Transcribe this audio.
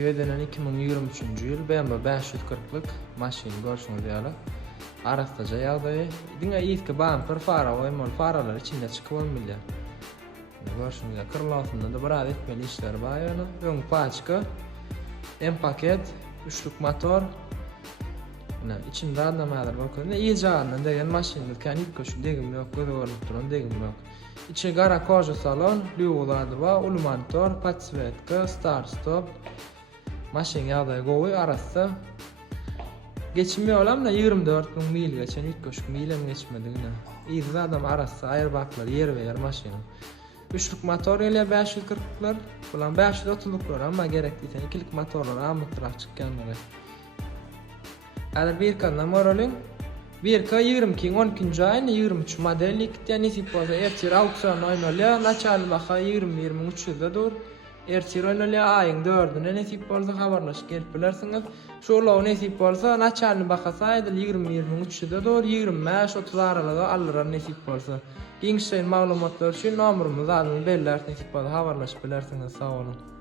Ýödenen 2023-nji ýyl BMW 540-lyk maşyny görşüňiz ýaly. Arastaja ýagdaý. Diňe ýetki bamper fara we mol faralar içinde çykyp bolmaýar. Görşüňiz kırlasyňda da biraz etmeli işler bar ýaly. Öň paçka, M paket, üçlük motor. İçinde adnamalar bakın. İyicandan degen maşyny mekanik köşü degim ýok, görüp duran degim ýok. İçi gara koja salon, lüwlady bar, ulu motor, patsvetka, start stop. Maşyn ýagdaý gowy arasda geçimi olamda 24.000 mil geçen ilk köşk milem geçmediğine. İyi adam arasda airbaglar yer ver maşyny. Üçlük motor ile 540'lar, bulan 530'luklar ama gerekli isen ikilik motorlar amytrak çykkanlar. Alar bir kandan moralin 12-12 ayın 23 modellik tenisip bolsa ertir auksion oynalya naçal baha 20-23'de dur. Ertir oynalya ayın 4'üne nesip bolsa habarlaş gelip bilersiňiz. Şolaw nesip bolsa naçal bahasy aýdyl 20-23'de dur 25-30 aralygda alýar nesip bolsa. Giňşeň maglumatlar üçin nomurymyzy alyp bellärsiniz, habarlaş bilersiňiz. Sag bolun.